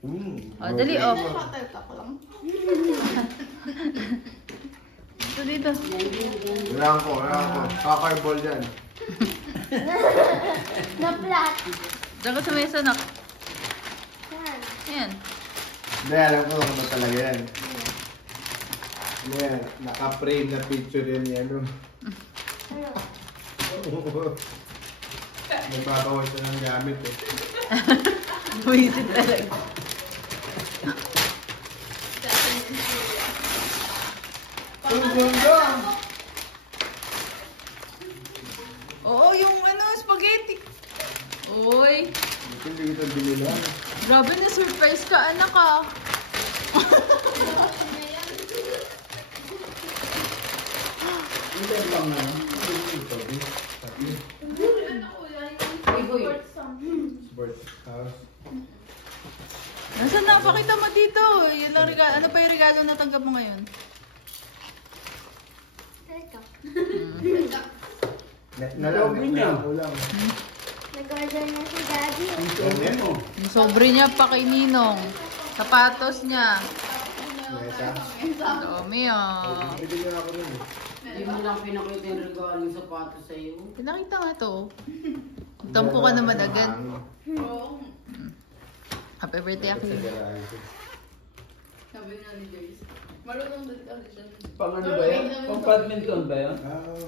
Oh, dali, oh. Ito dito. Kailangan ko. Kakarbol yan. Na-flat. Diyan ka sa mesa, nak. Ayan. Hindi, alam ko kung ano talaga yan. Yan, naka-frame na picture yan yan. Nagbabawas na ng gamit eh. Buwisit talaga. Ang ganda! Oo, yung ano, spaghetti. Uy. Hindi kita binilan. Grabe na surprise ka, anak ah. Hindi lang na. Sports house. Nasaan na? Pakita mo dito. Yun lang regalo. Ano pa yung regalo na tanggap mo ngayon? Ito. Ulam. Nag-order na si Daddy. Yung sobre niya pa kay Ninong. Sapatos niya. Dami ah. Bibili ako rin eh. Hindi mo lang pinakita yung regalo ng sapatos sa'yo. Pinakita nga to. Tampo ka naman agad. Happy birthday, Aki. Sabi nga ni Joyce. Marunong din kasi siya. Pang ano ba yan? Pang badminton ba yan?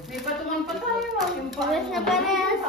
May patungan pa tayo. Pulas na parehas.